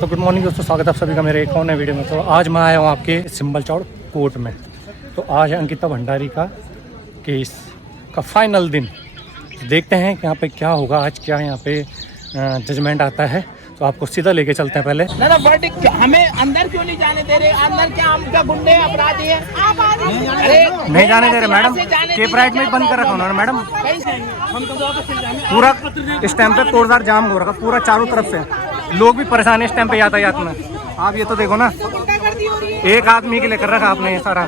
तो good morning दोस्तों, स्वागत है आप सभी का मेरे एक और नए वीडियो में। तो आज मैं आया हूँ आपके सिंबल चौड़ कोर्ट में। तो आज है अंकिता भंडारी का केस का फाइनल दिन। देखते हैं कि यहाँ पे क्या होगा, आज क्या यहाँ पे जजमेंट आता है। तो आपको सीधा लेके चलते हैं पहले। ना वर्डिक्ट हमें अंदर क्यों नहीं जाने दे रहे? अंदर क्या हम क्या गुंडे अपराधी हैं? अरे नहीं जाने दे रहे मैडम, केप राइड में बंद कर रखा उन्होंने मैडम। पूरा इस टाइम पे तोड़दार जाम हो रखा पूरा चारों तरफ से, लोग भी परेशान है इस टाइम पे यातायात में। आप ये तो देखो ना, एक आदमी के लिए कर रखा आपने ये सारा।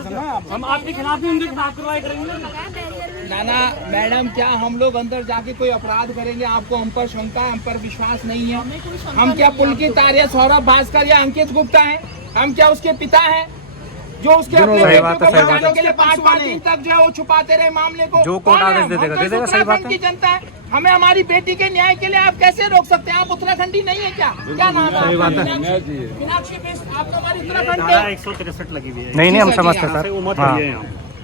हम आपके खिलाफ भी उनके खिलाफ कार्रवाई करेंगे। नाना मैडम, क्या हम लोग अंदर जाके कोई अपराध करेंगे? आपको हम पर शंका है, हम पर विश्वास नहीं है? हम क्या पुलकित आर्य, सौरभ भास्कर या अंकित गुप्ता हैं? हम क्या उसके पिता हैं जो उसके अपने बचाने के लिए 5 दिन तक जो है वो छुपाते रहे मामले को? जो कोर्ट आदेश दे देगा सही बात है। की जनता है, हमें हमारी बेटी के न्याय के लिए आप कैसे रोक सकते हैं? आप उत्तराखंडी नहीं है क्या? क्या नाम है? सही बात है। मीनाक्षी मिश्र, आप तो हमारी उत्तराखंड के 163 लगी हुई है। नहीं हम समझते सर।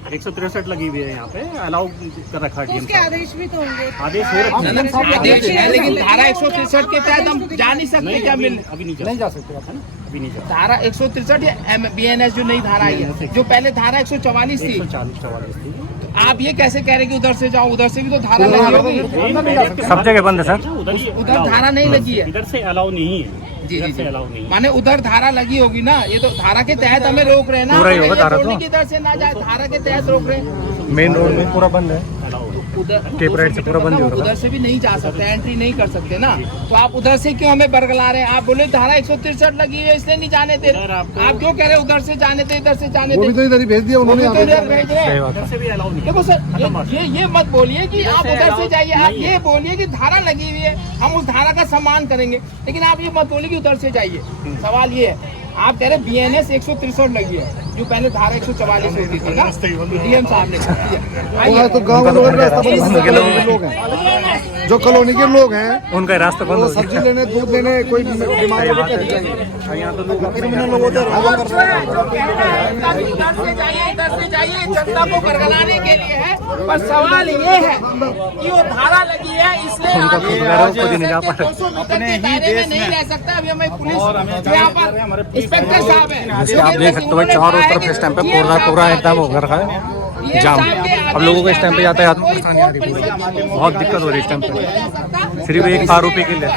163 लगी हुई है यहाँ पे, अलाउ कर रखा है। उसके आदेश भी तो होंगे। आदेश हो रखे हैं। आदेश है, लेकिन धारा 163 के तहत हम जा नहीं सकते क्या? मिल अभी नहीं जा सकते आप, है ना? अभी नहीं जा धारा 163 या BNS जो नई धारा आई है, जो पहले धारा 144 थी। 144 थी। आप ये कैसे कह रहे हैं कि उधर से जाओ? उधर से भी तो धारा लगी होगी। सब जगह बंद है सर। उधर धारा नहीं लगी है। इधर से अलाउ नहीं है। जी इधर से अलाउ नहीं है। माने उधर धारा लगी होगी ना? ये तो धारा के तहत हमें रोक रहे हैं ना। पूरा ही होगा धारा तो। इधर से ना जाए, धारा के तहत रोक रहे हैं। मेन रोड में पूरा बंद है, अलाउ है। केप राइड से पूरा बंद हो रहा है। उधर से भी नहीं जा सकते, एंट्री नहीं कर सकते ना। तो आप उधर से क्यों हमें बरगला रहे हैं? आप बोले धारा 163 लगी है इसलिए नहीं जाने दे रहे। आप क्यों कह रहे उधर से जाने दे, इधर से जाने दे? तो इधर ही भेज दिया उन्होंने। भेज रहे सही बात इधर है। से भी अलाउ नहीं है। देखो सर, ये मत बोलिए कि आप उधर से जाइए। आप ये बोलिए कि धारा लगी हुई है, हम उस धारा का सम्मान करेंगे। लेकिन आप ये मत बोलिए कि उधर से जाइए। सवाल ये है, आप कह रहे BNS 163 लगी है, जो पहले धारा 144 होती थी ना, DM साहब ने वहाँ तो गाँव लोग हैं, जो कॉलोनी के लोग हैं, उनका रास्ता बंद हो सब्जी लेने, दूध लेने, कोई बीमार हो क्रिमिनल लोग होते हैं। इधर से जाइए, जनता को बरगलाने के लिए है। पर सवाल ये है कि वो धारा लगी है इसलिए उनका खुद वगैरह खुद ही नहीं जा पा रहे। 200 मीटर के दायरे में नहीं रह सकता। अभी हमें पुलिस यहाँ पर इंस्पेक्टर साहब है, आप देख सकते हो चारों तरफ इस टाइम पे पूरा एकदम हो रखा है जाम। अब लोगों को इस टाइम पे यातायात में परेशानी आ रही है, बहुत दिक्कत हो रही है इस टाइम पे। सिर्फ एक आरोपी के लिए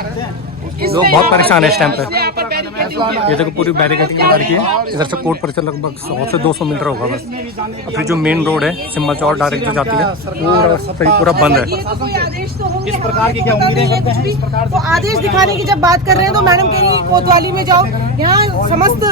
लोग बहुत परेशान है इस टाइम पे। ये देखो पूरी बैरिकेडिंग लगा रखी है। इधर से कोर्ट पर लगभग 100 से 200 मीटर होगा बस। और फिर जो मेन रोड है सिंबल चौड़ डायरेक्ट जो जाती है पूरा बंद है। इस प्रकार की क्या उम्मीदें करते हैं? इस प्रकार तो आदेश दिखाने की जब बात कर रहे हैं तो मैडम कह रही है कोतवाली में जाओ। यहाँ समस्त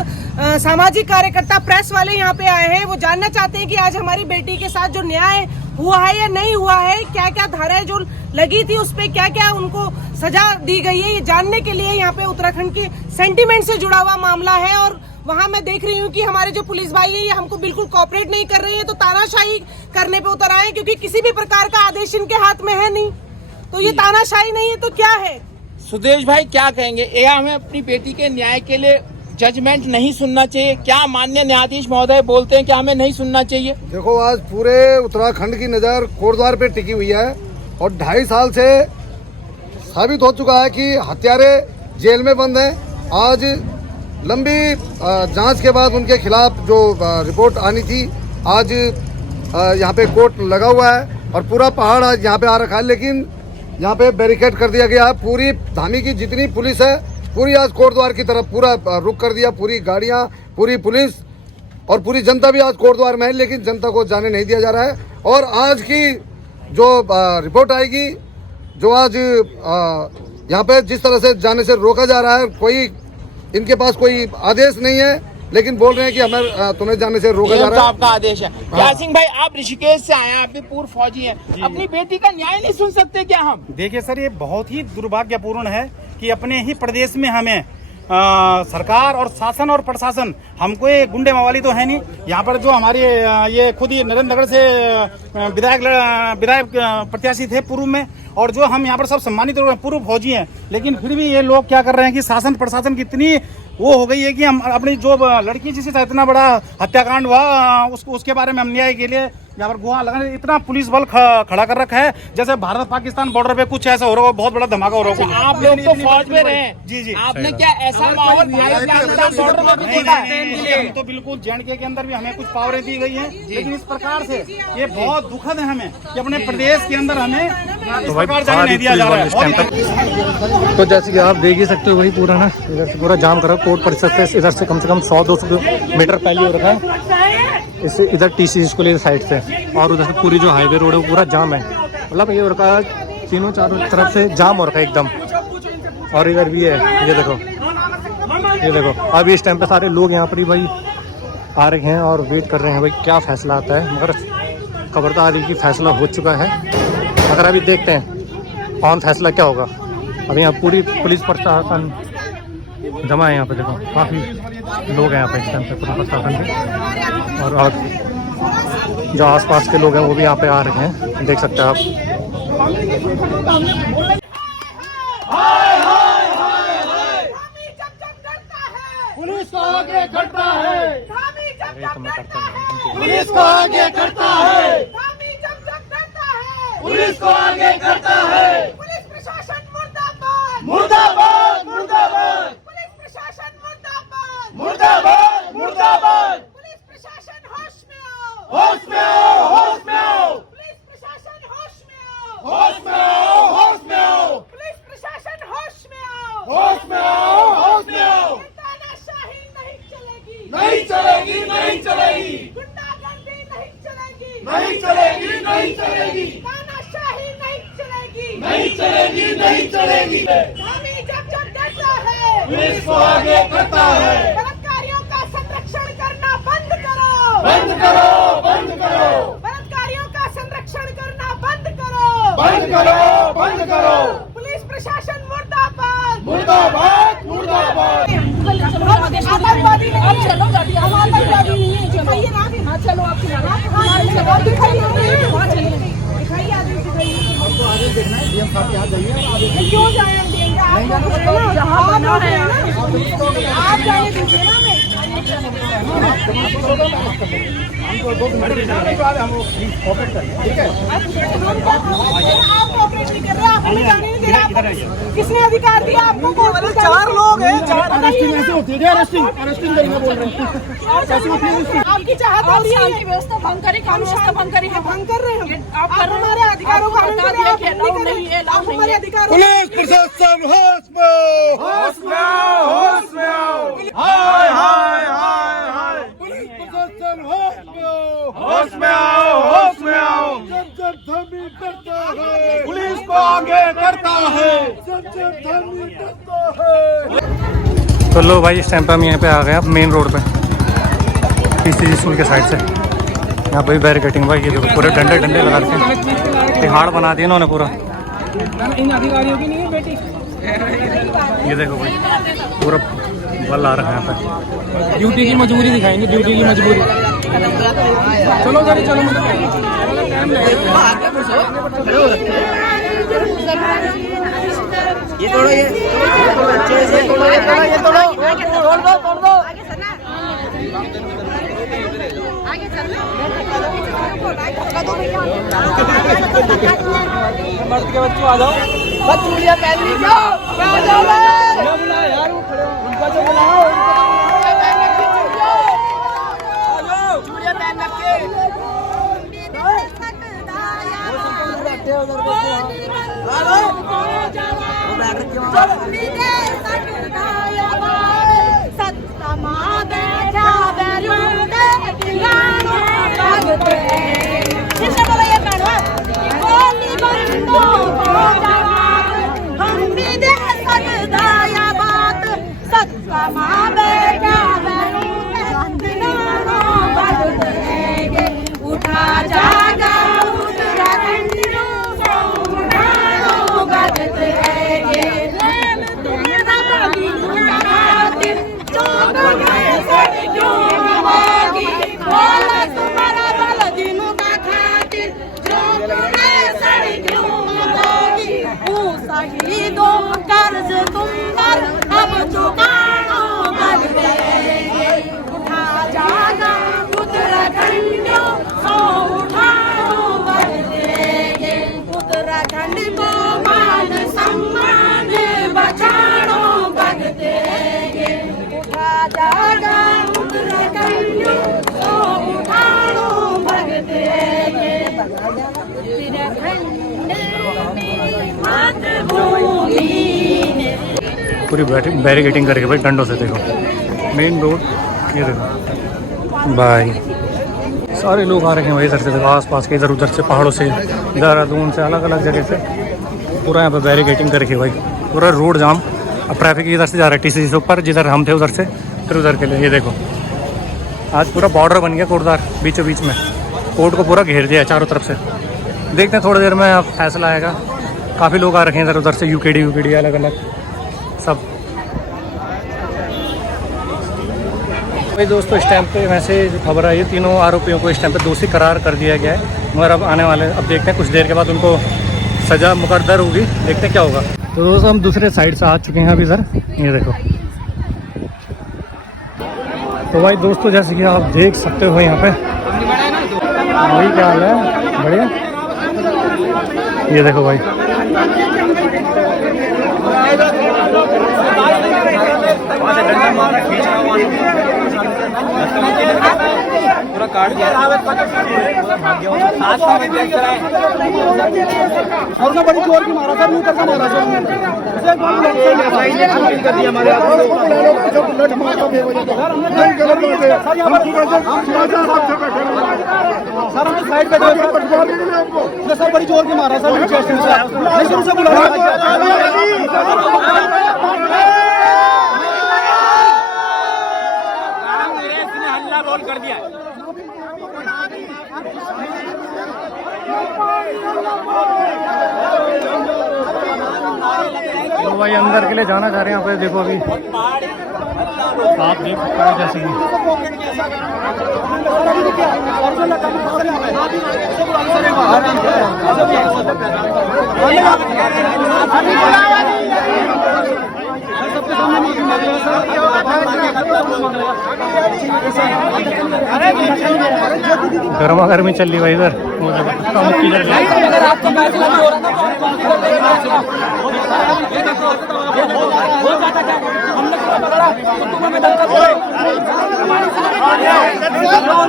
सामाजिक कार्यकर्ता, प्रेस वाले यहाँ पे आए हैं। वो जानना चाहते हैं कि आज हमारी बेटी के साथ जो न्याय हुआ है या नहीं हुआ है, क्या क्या धाराएं जो लगी थी उस पे क्या क्या उनको सजा दी गई है, ये जानने के लिए यहाँ पे उत्तराखंड के सेंटीमेंट से जुड़ा हुआ मामला है। और वहाँ मैं देख रही हूँ कि हमारे जो पुलिस भाई है ये हमको बिल्कुल कोऑपरेट नहीं कर रहे हैं, तो तानाशाही करने पे उतर आए, क्योंकि किसी भी प्रकार का आदेश इनके हाथ में है नहीं। तो ये तानाशाही नहीं है तो क्या है? सुदेश भाई क्या कहेंगे? या हमें अपनी बेटी के न्याय के लिए जजमेंट नहीं सुनना चाहिए? क्या माननीय न्यायाधीश महोदय बोलते हैं कि हमें नहीं सुनना चाहिए? देखो, आज पूरे उत्तराखंड की नज़र कोटद्वार पे टिकी हुई है और 2.5 साल से साबित हो चुका है कि हत्यारे जेल में बंद हैं। आज लंबी जांच के बाद उनके खिलाफ जो रिपोर्ट आनी थी, आज यहाँ पे कोर्ट लगा हुआ है और पूरा पहाड़ आज यहाँ पे आ रखा है। लेकिन यहाँ पे बैरिकेड कर दिया गया है। पूरी धामी की जितनी पुलिस है पूरी आज कोटद्वार की तरफ पूरा रुक कर दिया। पूरी गाड़ियाँ, पूरी पुलिस और पूरी जनता भी आज कोटद्वार में है, लेकिन जनता को जाने नहीं दिया जा रहा है। और आज की जो रिपोर्ट आएगी, जो आज यहाँ पे जिस तरह से जाने से रोका जा रहा है, कोई इनके पास कोई आदेश नहीं है, लेकिन बोल रहे हैं कि हमें तुम्हें जाने से रोका जा रहा है। आपका आदेश है। क्या सिंह भाई, आप ऋषिकेश से आए हैं, आप भी पूर्व फौजी हैं, अपनी बेटी का न्याय नहीं सुन सकते क्या हम? देखिए सर, ये बहुत ही दुर्भाग्यपूर्ण है कि अपने ही प्रदेश में हमें सरकार और शासन और प्रशासन, हमको ये गुंडे मवाली तो है नहीं। यहाँ पर जो हमारे ये खुद ही नरेंद्रनगर से विधायक प्रत्याशी थे पूर्व में, और जो हम यहाँ पर सब सम्मानित पूर्व फौजी हैं, लेकिन फिर भी ये लोग क्या कर रहे हैं कि शासन प्रशासन की इतनी वो हो गई है कि हम अपनी जो लड़की जिससे इतना बड़ा हत्याकांड हुआ उसके बारे में हम न्याय के लिए यहाँ पर गुहा लगा, इतना पुलिस बल खड़ा कर रखा है जैसे भारत पाकिस्तान बॉर्डर पे कुछ ऐसा हो रहा हो, बहुत बड़ा धमाका हो रहा हो। आप लोग तो फौज में रहे, जी जी, आपने क्या ऐसा माहौल बॉर्डर में भी देखा है? तो बिल्कुल JNK के अंदर भी हमें कुछ पावरें दी गई हैं, लेकिन इस प्रकार से ये बहुत दुखद है हमें कि अपने प्रदेश के अंदर हमें इस प्रकार जाने नहीं दिया जा रहा है। तो जैसे कि आप देख ही सकते हो वही पूरा ना इधर से पूरा जाम करा कोर्ट परिसर से, इधर से कम 100-200 मीटर पहले हो रखा है, इससे इधर TC स्कूल की साइड से, और उधर से पूरी जो हाईवे रोड है वो पूरा जाम है। मतलब ये हो रखा है तीनों चारों तरफ से जाम हो रखा है एकदम। और इधर भी है, ये देखो अभी इस टाइम पे सारे लोग यहाँ पर ही भाई आ रहे हैं और वेट कर रहे हैं भाई क्या फैसला आता है। मगर खबर तो आ रही है कि फैसला हो चुका है, मगर अभी देखते हैं कौन फैसला क्या होगा। अभी यहाँ पूरी पुलिस प्रशासन जमा है, यहाँ पे देखो काफ़ी लोग हैं यहाँ पे इस टाइम पे पुलिस प्रशासन के, और जो आसपास के लोग हैं वो भी यहाँ पे आ रहे हैं, देख सकते हैं आप। पुलिस को आगे करता है, पुलिस को आगे करता है, पुलिस को आगे करता है। पुलिस प्रशासन मुर्दाबाद, मुर्दाबाद मुर्दाबाद, पुलिस प्रशासन मुर्दाबाद, मुर्दाबाद मुर्दाबाद। पुलिस प्रशासन होश में आओ, होश में आओ, होश में आओ, पुलिस प्रशासन होश में आओ, होश में आओ, होश में आओ, पुलिस प्रशासन होश में आओ, होश में आओ, होश में आओ। तानाशाही नहीं चलेगी, नहीं चलेगी, नहीं चलेगी, गुंडागर्दी नहीं चलेगी, नहीं चलेगी, नहीं चलेगी, तानाशाही नहीं चलेगी, नहीं चलेगी, नहीं चलेगी। धामी जब डरता है, पुलिस को आगे करता है। बलात्कारियों का संरक्षण करना बंद करो, बंद करो, बंद करो, बलात्कारियों का संरक्षण करना बंद करो, बंद करो, बंद करो। पुलिस प्रशासन मुर्दाबाद, मुर्दाबाद मुर्दाबाद। आतंकवादी नहीं है, चलो गाड़ी, हम आतंकवादी नहीं है, दिखाइए ना, हाँ चलो आप दिखाइए, आदेश दिखाइए। हमको आदेश देखना है, DM साहब के हाथ जाइए। क्यों जाए हम देंगे, आप जहाँ बना है आप जाने दीजिए ना, हमें हमको 2 मिनट ऑपरेट करें, ठीक है? आप कोऑपरेट नहीं कर रहे, आप हमें जाने नहीं दे रहे। किसने अधिकार दिया आपको? 4 लोग हैं, 4 अरेस्टिंग ऐसे होती है, अरेस्टिंग करेंगे बोल रहे हैं। आपकी चाहत हो रही है व्यवस्था भंग करे, कानून व्यवस्था भंग करे, भंग कर रहे हैं आप हमारे अधिकारों को हटा दिया कि आप हमारे अधिकारों। पुलिस प्रशासन होश में आओ, होश में आओ, होश में आओ। हाय हाय हाय हाय, पुलिस प्रशासन होश में आओ, होश में आओ, होश में आओ। जब धमी करता है, पुलिस को आगे करता है, जब धमी करता है। तो लो भाई इस टाइम पे हम यहाँ पे आ गए अब मेन रोड पे TC स्कूल के साइड से। यहाँ पे बैरिकेटिंग भाई ये देखो पूरे डंडे लगा के तिहाड़ बना दिया इन्होंने पूरा। इन अधिकारियों की नहीं है बेटी, ये देखो भाई पूरा बल आ रहा है यहाँ पे। ड्यूटी की मजबूरी दिखाएंगे, ड्यूटी की मजबूरी। चलो गाड़ी चलो, ये तोड़ो, ये तोड़ो, तोड़ दो। आगे चल मर्द के बच्चों आ जाओ, बस चूड़ियां पहन ली क्या? बुला यार, उनका जो बुलाओ, चूड़ियां पहन रखे। कर्ज तुम पर अब चुकाओ। जागा उतर कन्यो तो उठानो भगत ये उत्तराखंड मेरी मातृभूमि। पूरी बैरिकेटिंग करके भाई डंडों से, देखो मेन रोड ये देखो भाई, सारे लोग आ रहे हैं भाई इधर से, देखो आस पास के, इधर उधर से, पहाड़ों से, देहरादून से, अलग अलग जगह से पूरा यहाँ पे बैरिकेटिंग करके भाई पूरा रोड जाम। अब ट्रैफिक इधर से जा रहा है TCC से ऊपर, जिधर हम थे उधर से फिर उधर के लिए। ये देखो आज पूरा बॉर्डर बन गया कोटद्वार, बीचों बीच में कोर्ट को पूरा घेर दिया है चारों तरफ से। देखते हैं थोड़ी देर में अब फैसला आएगा। काफ़ी लोग आ रखे हैं इधर उधर से, UKD अलग अलग सब। भाई दोस्तों, इस टाइम पे वैसे जो खबर आई है, तीनों आरोपियों को इस टाइम पे दोषी करार कर दिया गया है, मगर अब आने वाले, अब देखते हैं कुछ देर के बाद उनको सज़ा मुकद्दर होगी, देखते हैं क्या होगा। तो दोस्तों हम दूसरे साइड से आ चुके हैं अभी इधर, ये देखो। तो भाई दोस्तों, जैसे कि आप देख सकते हो यहाँ पे, वही क्या हाल है, बढ़िया। ये देखो भाई, पूरा काट दिया और ना बड़ी जोर की मारा सर, मुंह करके मारा सर, सर हम साइड पे सर, बड़ी जोर की मारा सर, नहीं सर उसे बुला हल्ला बोल कर दिया। तो भाई अंदर के लिए जाना चाह रहे हैं यहाँ पे, देखो अभी आप देख सकते हो जैसे कि गर्मा गर्मी चल रही भाई इधर, अगर आपको फैसला नहीं हो रहा था हमने पकड़ा तो तुम्हें में धक्का हो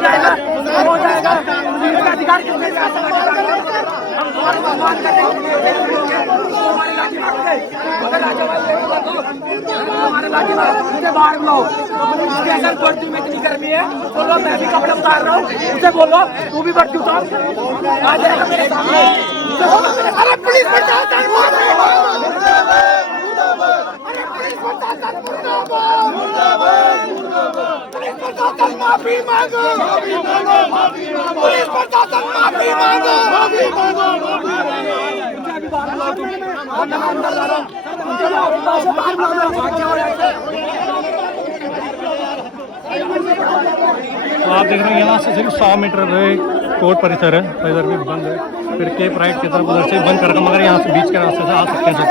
जाएगा, हो जाएगा। अधिकार किसने हम तुम्हारे सम्मान करते हमारी लाठी मारते, अगर हमारे लाठी मुझे बाहर बुलाओ, उसके अंदर बढ़ती में इतनी गर्मी है, बोलो मैं भी कपड़े उतार रहा हूँ, उसे बोलो तू भी बढ़ती उतार, आ जाएगा मेरे सामने। अरे पुलिस प्रशासन माफी मांगो, पुलिस प्रशासन माफी मांगो, तो आप देख रहे हैं यहाँ से सिर्फ 100 मीटर कोर्ट परिसर है, इधर भी बंद है। फिर केप राइट की तरफ उधर से बंद कर रखा, मगर यहाँ से बीच के रास्ते से आ सकते हैं सब,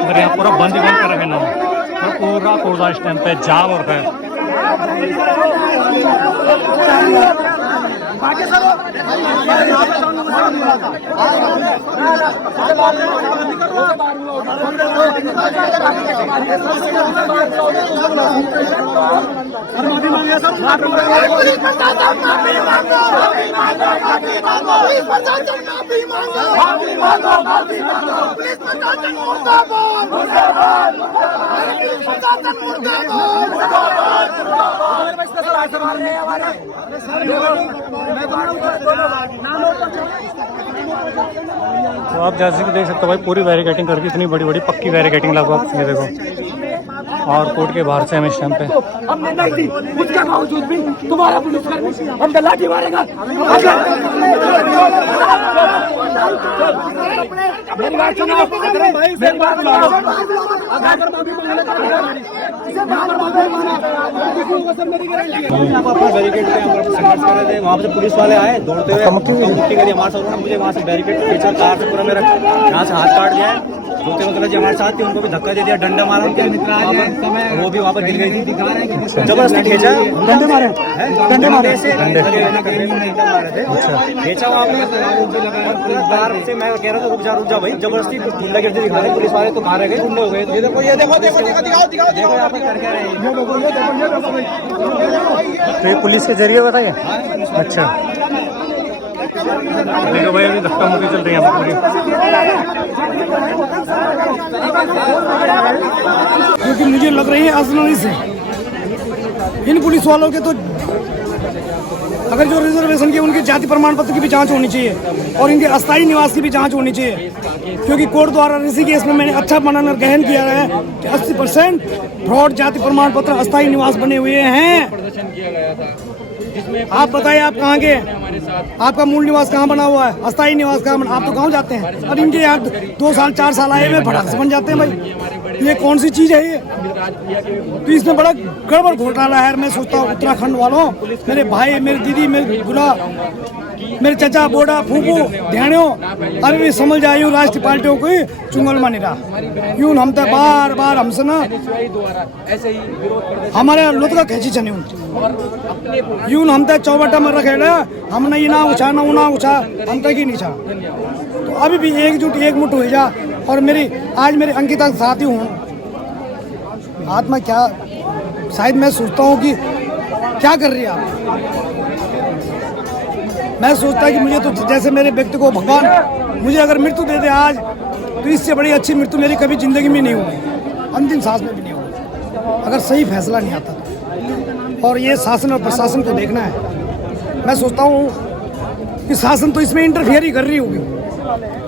मगर यहाँ पूरा बंद कर रखे ना, और पूरा कोटद्वार स्टैंड पे जाम और है। तो आप जैसे कि देख सकते हो भाई, पूरी बैरिकेटिंग करके, इतनी बड़ी बड़ी पक्की बैरिकेटिंग लगभग, ये देखो। और कोर्ट के बाहर से हम इस टाइम पे, हमने नहीं दी, उसके बावजूद भी तुम्हारा पुलिसकर्मी हम लाठी मारेगा। मेरी बात सुनो, मेरी बात सुनो, बैरिकेड पे संघर्ष कर रहे थे, वहाँ पे पुलिस वाले आए दौड़ते हुए, मुक्ति करी हमारे साथ, मुझे वहाँ से बैरिकेड खींचा, तार से पूरा मेरा यहाँ से हाथ काट दिया है। दूसरे मतलब जो हमारे साथ थे उनको भी धक्का दे दिया, डंडा मारा उनके वो भी वहाँ पर गिर गई थी। जबरदस्ती खींचा, डंडे मारे, डंडे मारे से खींचा वहाँ पे। बाहर से मैं कह रहा था रुक जा भाई, जबरदस्ती गुंडागर्दी दिखा रहे पुलिस वाले, तो मारे गए, गुंडे हो गए। ये देखो यहाँ पे कर क्या रहे हैं। तो ये पुलिस के जरिए बताइए। अच्छा देखो भाई, अभी धक्का मुक्की चल रही है पूरी। क्योंकि मुझे लग रही है आसमानी से इन पुलिस वालों के, तो अगर जो रिजर्वेशन के उनके जाति प्रमाण पत्र की भी जांच होनी चाहिए और इनके अस्थायी निवास की भी जांच होनी चाहिए। क्योंकि कोर्ट द्वारा ऋषिकेश में मैंने अच्छा मानना ग्रहण किया है कि 80% फ्रॉड जाति प्रमाण पत्र अस्थायी निवास बने हुए हैं। आप बताइए, आप कहाँ के, आपका मूल निवास कहाँ बना हुआ है, अस्थायी निवास कहाँ बना, आप तो गाँव जाते हैं और इनके यहाँ 2 साल 4 साल आए हुए फटाक से बन जाते हैं। भाई ये कौन सी चीज है ये? तो इसमें बड़ा गड़बड़ घोटाला है। मैं सोचता हूँ उत्तराखंड वालों, मेरे भाई, मेरी दीदी, मेरे गुला, मेरे चचा, बोड़ा, फूफू, ध्यानो, अभी भी समझ आयु राष्ट्रीय पार्टियों को चुंगल मानी रहा। यूं हम तो बार बार हमसे ना हमारे लुत्का खेची चनी यूं हम तो चौबटा में रखे हमने ये ना उछा ना उना उछा, हम तक ही नहीं छा। तो अभी भी एकजुट एकमुठ हो जा। और आज मेरे अंकिता साथी हूँ, आत्मा क्या, शायद मैं सोचता हूँ कि क्या कर रही है आप। मैं सोचता कि मुझे तो जैसे मेरे व्यक्ति को भगवान मुझे अगर मृत्यु दे दे आज, तो इससे बड़ी अच्छी मृत्यु मेरी कभी जिंदगी में नहीं होगी, अंतिम सांस में भी नहीं होगी, अगर सही फैसला नहीं आता तो। और ये शासन और प्रशासन को देखना है। मैं सोचता हूँ कि शासन तो इसमें इंटरफेयर ही कर रही होगी,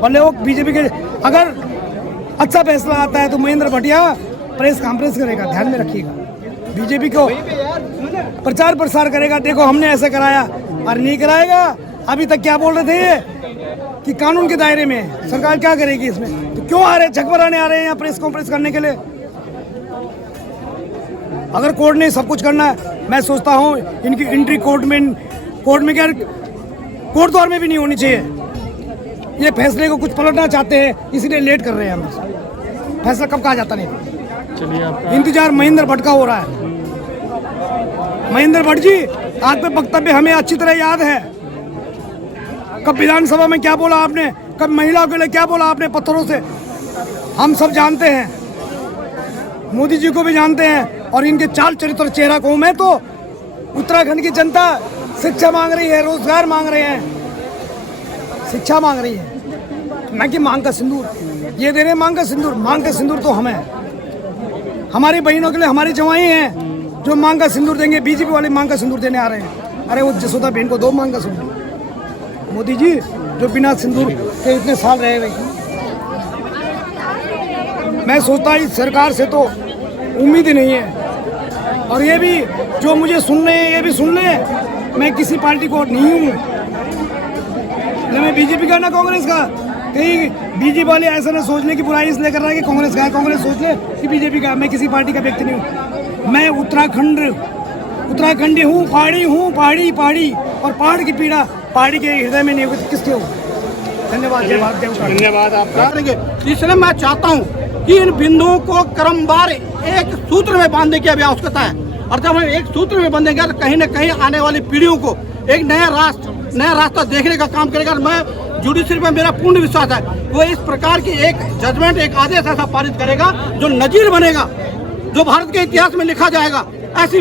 भले वो बीजेपी के अगर अच्छा फैसला आता है तो महेंद्र भटिया प्रेस कॉन्फ्रेंस करेगा, ध्यान में रखिएगा। बीजेपी को प्रचार प्रसार करेगा, देखो हमने ऐसा कराया, और नहीं कराएगा। अभी तक क्या बोल रहे थे ये कि कानून के दायरे में सरकार क्या करेगी इसमें, तो क्यों आ रहे झकमराने आ रहे हैं यहाँ प्रेस कॉन्फ्रेंस करने के लिए? अगर कोर्ट ने सब कुछ करना है, मैं सोचता हूँ इनकी एंट्री कोर्ट में क्या कोर्ट द्वार में भी नहीं होनी चाहिए। ये फैसले को कुछ पलटना चाहते हैं, इसलिए लेट कर रहे हैं। हम फैसला कब कहा जाता नहीं, चलिए आपका इंतजार महेंद्र भट्ट का हो रहा है। महेंद्र भट्ट जी, आपके वक्तव्य हमें अच्छी तरह याद है। कब विधानसभा में क्या बोला आपने, कब महिलाओं के लिए क्या बोला आपने पत्थरों से, हम सब जानते हैं। मोदी जी को भी जानते हैं, और इनके चाल चरित्र चेहरा को। मैं तो उत्तराखंड की जनता शिक्षा मांग रही है, रोजगार मांग रहे हैं, शिक्षा मांग रही है, न कि मांग का सिंदूर। ये दे रहे मांग का सिंदूर, मांग का सिंदूर तो हमें, हमारी बहनों के लिए हमारी जवाई हैं जो मांग का सिंदूर देंगे। बीजेपी वाले मांग का सिंदूर देने आ रहे हैं। अरे वो जसोदा बहन को दो मांग का सिंदूर। मोदी जी जो बिना सिंदूर के इतने साल रहे हुए, मैं सोचता इस सरकार से तो उम्मीद ही नहीं है। और ये भी जो मुझे सुन रहे हैं, ये भी सुन ले, मैं किसी पार्टी को नहीं हूँ, न मैं बीजेपी का ना कांग्रेस का। कहीं बीजेपी वाले ऐसा ना सोच ले कि बुराई इसलिए कर रहा है कि कांग्रेस का है, कांग्रेस सोच ले कि बीजेपी का। मैं किसी पार्टी का व्यक्ति नहीं हूँ, मैं उत्तराखंडी हूँ, पहाड़ी हूँ, पहाड़ी और पहाड़ की पीड़ा पहाड़ी के हृदय में नहीं होगी तो किसके हो। धन्यवाद। धन्यवाद आपका। इसलिए मैं चाहता हूँ कि इन बिंदुओं को क्रमवार एक सूत्र में बांधने की अभी आवश्यकता है। और जब हम एक सूत्र में बांधेंगे तो कहीं न कहीं आने वाली पीढ़ियों को एक नया रास्ता देखने का काम करेगा। मैं जुडिशरी में मेरा पूर्ण विश्वास है वो इस प्रकार की एक जजमेंट, एक आदेश ऐसा पारित करेगा जो नजीर बनेगा, जो भारत के इतिहास में लिखा जाएगा। ऐसी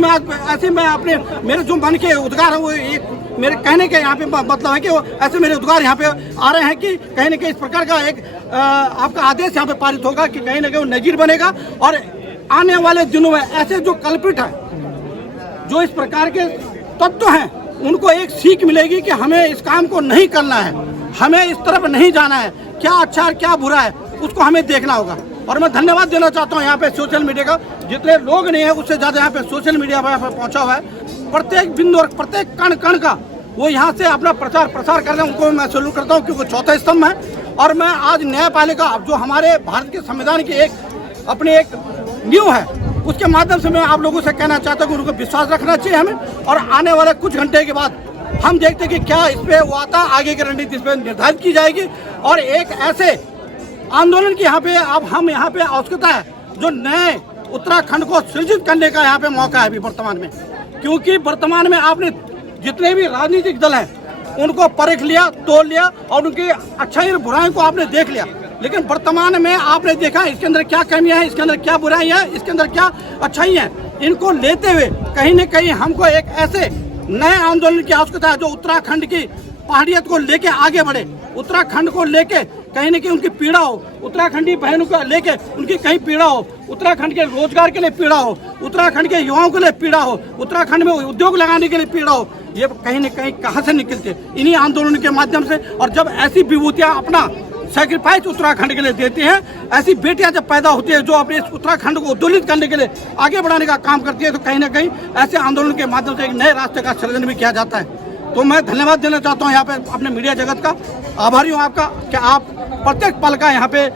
मैं अपने मेरे जो मन के उद्गार है वो एक मेरे कहने के यहाँ पे मतलब है कि वो ऐसे मेरे उद्गार यहाँ पे आ रहे हैं कि कहीं न कहीं इस प्रकार का एक आपका आदेश यहाँ पे पारित होगा कि कहीं न कहीं वो नजीर बनेगा। और आने वाले दिनों में ऐसे जो कल्पित हैं, जो इस प्रकार के तत्व हैं, उनको एक सीख मिलेगी कि हमें इस काम को नहीं करना है, हमें इस तरफ नहीं जाना है, क्या अच्छा है क्या बुरा है उसको हमें देखना होगा। और मैं धन्यवाद देना चाहता हूँ यहाँ पे सोशल मीडिया का, जितने लोग नहीं है उससे ज़्यादा यहाँ पे सोशल मीडिया पर पहुँचा हुआ है। प्रत्येक बिंदु और प्रत्येक कण कण का वो यहाँ से अपना प्रचार प्रसार कर रहे हैं, उनको मैं सैल्यूट करता हूँ क्योंकि चौथा स्तंभ है। और मैं आज न्यायपालिका जो हमारे भारत के संविधान की अपनी एक नींव है, उसके माध्यम से मैं आप लोगों से कहना चाहता हूँ कि उनको विश्वास रखना चाहिए हमें। और आने वाले कुछ घंटे के बाद हम देखते हैं कि क्या इस पर वो आता, आगे की रणनीति इस पर निर्धारित की जाएगी। और एक ऐसे आंदोलन की यहाँ पे अब हम यहाँ पे आवश्यकता है जो नए उत्तराखंड को सृजित करने का यहाँ पे मौका है अभी वर्तमान में, क्योंकि वर्तमान में आपने जितने भी राजनीतिक दल हैं उनको परख लिया, तोड़ लिया और उनकी अच्छाई और बुराई को आपने देख लिया, लेकिन वर्तमान में आपने देखा इसके अंदर क्या कमियां हैं, इसके अंदर क्या बुराई है, इसके अंदर क्या अच्छाई है। इनको लेते हुए कहीं न कहीं हमको एक ऐसे नए आंदोलन की आवश्यकता है जो उत्तराखंड की पहाड़ियत को लेके आगे बढ़े, उत्तराखंड को लेके कहीं न कहीं उनकी पीड़ा हो, उत्तराखंडी बहनों को लेके उनकी कहीं पीड़ा हो, उत्तराखंड के रोजगार के लिए पीड़ा हो, उत्तराखंड के युवाओं के लिए पीड़ा हो, उत्तराखंड में उद्योग लगाने के लिए पीड़ा हो। ये कहीं न कहीं कहाँ से निकलते, इन्हीं आंदोलन के माध्यम से। और जब ऐसी विभूतियाँ अपना सेक्रीफाइस उत्तराखंड के लिए देती हैं, ऐसी बेटियां जब पैदा होती है जो अपने इस उत्तराखंड को उद्दोलित करने के लिए आगे बढ़ाने का काम करती है, तो कहीं ना कहीं ऐसे आंदोलन के माध्यम से एक नए रास्ते का सृजन भी किया जाता है। तो मैं धन्यवाद देना चाहता हूं यहाँ पे अपने मीडिया जगत का, आभारी हूँ आपका कि आप प्रत्येक पल का यहाँ पे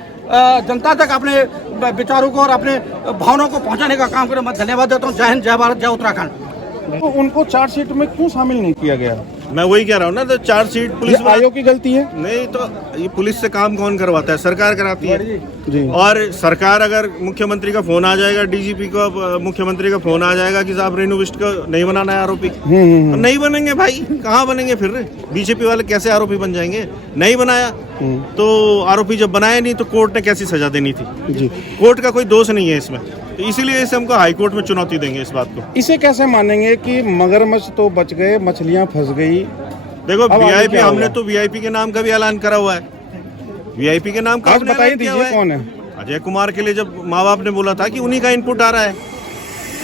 जनता तक अपने विचारों को और अपने भावनाओं को पहुँचाने का काम करें। मैं धन्यवाद देता हूँ। जय हिंद, जय भारत, जय उत्तराखंड। तो उनको चार्जशीट में क्यों शामिल नहीं किया गया? मैं वही कह रहा हूँ ना, तो चार्जशीट पुलिस आयोग की गलती है? नहीं, तो ये पुलिस से काम कौन करवाता है? सरकार कराती है जी। और सरकार अगर मुख्यमंत्री का फोन आ जाएगा, डीजीपी को मुख्यमंत्री का फोन आ जाएगा कि साहब रेणु बिष्ट को नहीं बनाना है आरोपी, तो नहीं बनेंगे भाई। कहाँ बनेंगे फिर? बीजेपी वाले कैसे आरोपी बन जाएंगे? नहीं बनाया तो आरोपी जब बनाया नहीं तो कोर्ट ने कैसी सजा देनी थी जी। कोर्ट का कोई दोष नहीं है इसमें, तो इसीलिए इसे हमको हाई कोर्ट में चुनौती देंगे इस बात को। इसे कैसे मानेंगे कि मगरमच्छ तो बच गए, मछलियां फंस गई? देखो वीआईपी, हमने तो वीआईपी के नाम का भी ऐलान करा हुआ है। वीआईपी के नाम का आज बताइए दीजिए कौन है? अजय कुमार के लिए जब माँ बाप ने बोला था कि उन्हीं का इनपुट आ रहा है,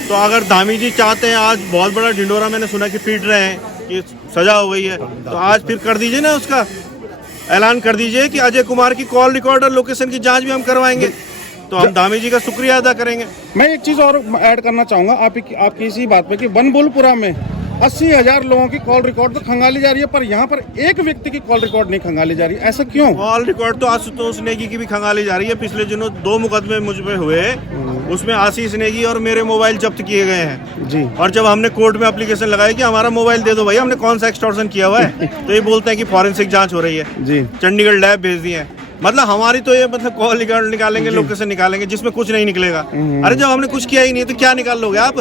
तो अगर धामी जी चाहते हैं, आज बहुत बड़ा ढिंडोरा मैंने सुना कि पीट रहे हैं कि सजा हो गई है, तो आज फिर कर दीजिए ना, उसका ऐलान कर दीजिए कि अजय कुमार की कॉल रिकॉर्ड और लोकेशन की जांच भी हम करवाएंगे, तो हम धामी जी का शुक्रिया अदा करेंगे। मैं एक चीज और ऐड करना चाहूंगा आपकी इसी बात पे कि बनबुलपुरा में 80,000 लोगों की कॉल रिकॉर्ड तो खंगाली जा रही है, पर यहाँ पर एक व्यक्ति की कॉल रिकॉर्ड नहीं खंगाली जा रही, ऐसा क्यों? कॉल रिकॉर्ड तो आशुतोष नेगी की भी खंगाली जा रही है। पिछले दिनों 2 मुकदमे मुझ पे हुए, उसमें आशीष नेगी और मेरे मोबाइल जब्त किए गए हैं जी। और जब हमने कोर्ट में एप्लीकेशन लगाई कि हमारा मोबाइल दे दो भाई, हमने कौन सा एक्सटॉर्शन किया हुआ है, तो ये बोलते हैं कि फॉरेंसिक जांच हो रही है जी, चंडीगढ़ लैब भेज दिए हैं। मतलब हमारी तो ये मतलब कॉल रिकॉर्ड निकालेंगे, लोकेशन निकालेंगे, जिसमें कुछ नहीं निकलेगा। अरे जब हमने कुछ किया ही नहीं तो क्या निकाल लोगे आप?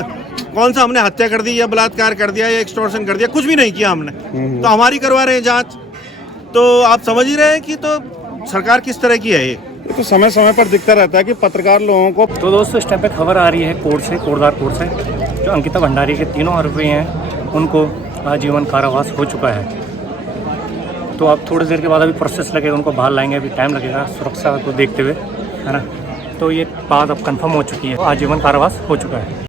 कौन सा हमने हत्या कर दी या बलात्कार कर दिया या एक्सटॉर्शन कर दिया? कुछ भी नहीं किया हमने, तो हमारी करवा रहे हैं जांच। तो आप समझ ही रहे हैं कि तो सरकार किस तरह की है ये तो समय समय पर दिखता रहता है कि पत्रकार लोगों को। तो दोस्तों इस टाइम पे खबर आ रही है कोर्ट से, कोटद्वार कोर्ट से, जो अंकिता भंडारी के 3 आरोपी हैं उनको आजीवन कारावास हो चुका है। तो अब थोड़ी देर के बाद अभी प्रोसेस लगेगा, उनको बाहर लाएंगे, अभी टाइम लगेगा सुरक्षा को देखते हुए, है ना। तो ये बात अब कंफर्म हो चुकी है, आजीवन कारावास हो चुका है।